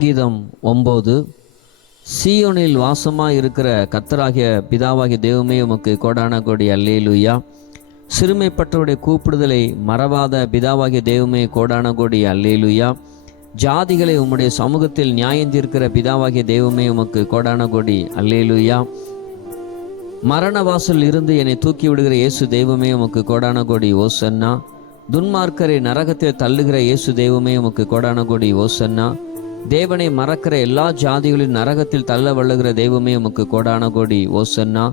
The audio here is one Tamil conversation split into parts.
கீதம் ஒம்பது சீயோனில் வாசமாக இருக்கிற கத்தராகிய பிதாவாகிய தெய்வமே உமக்கு கோடான கோடி அல்லேலூயா. சிறுமைப்பட்டவருடைய கூப்பிடுதலை மறவாத பிதாவாகிய தெய்வமே கோடான கோடி அல்லேலூயா. ஜாதிகளை உம்முடைய சமூகத்தில் நியாயந்திருக்கிற பிதாவாகிய தெய்வமே உமக்கு கோடான கோடி அல்லேலூயா. மரண வாசல் இருந்து என்னை தூக்கி விடுகிற இயேசு தெய்வமே உமக்கு கோடான கோடி ஓசன்னா. துன்மார்க்கரை நரகத்தில் தள்ளுகிற இயேசு தெய்வமே உமக்கு கோடான கோடி ஓசன்னா. தேவனை மறக்கிற எல்லா ஜாதிகளின் நரகத்தில் தள்ள வள்ளுகிற தெய்வமே உமக்கு கோடான கோடி. ஓசன்னா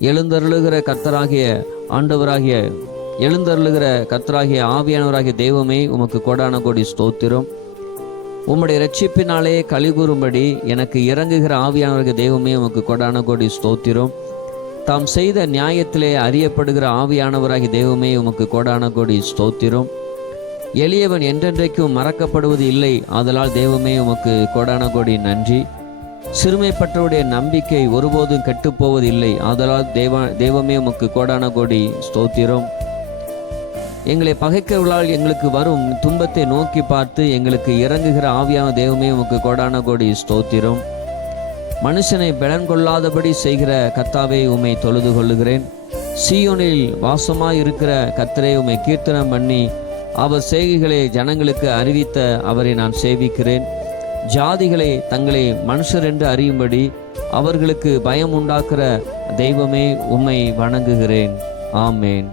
எழுந்தருளுகிற கர்த்தராகிய ஆண்டவராகிய எழுந்தருளுகிற கர்த்தராகிய ஆவியானவராகிய தெய்வமே உமக்கு கோடான கோடி ஸ்தோத்திரம். உம்முடைய ரட்சிப்பினாலே கலிகூறும்படி எனக்கு இறங்குகிற ஆவியானவர்கள் தெய்வமே உமக்கு கொடான கோடி ஸ்தோத்திரம். தாம் செய்த நியாயத்திலே அறியப்படுகிற ஆவியானவராகி தெய்வமே உமக்கு கோடான கோடி ஸ்தோத்திரம். எளியவன் என்றென்றைக்கும் மறக்கப்படுவது இல்லை. ஆதலால் தெய்வமே உமக்கு கோடான கோடி நன்றி. சிறுமைப்பட்டவருடைய நம்பிக்கை ஒருபோதும் கெட்டுப்போவது இல்லை ஆதலால் தேவ தெய்வமே உமக்கு கோடான கோடி ஸ்தோத்திரம். எங்களை பகைக்கிறவர்களால் எங்களுக்கு வரும் துன்பத்தை நோக்கி பார்த்து எங்களுக்கு இறங்குகிற ஆவியான தெய்வமே உமக்கு கோடான கோடி ஸ்தோத்திரம். மனுஷனை பலன் கொள்ளாதபடி செய்கிற கத்தாவை உம்மை தொழுது கொள்ளுகிறேன். சீயோனில் வாசமாய் இருக்கிற கத்தரை உம்மை கீர்த்தனம் பண்ணி அவர் செய்கைகளை ஜனங்களுக்கு அறிவித்த அவரை நான் சேவிக்கிறேன். ஜாதிகளை தங்களை மனுஷர் என்று அறியும்படி அவர்களுக்கு பயம் உண்டாக்குற தெய்வமே உம்மை வணங்குகிறேன். ஆமேன்.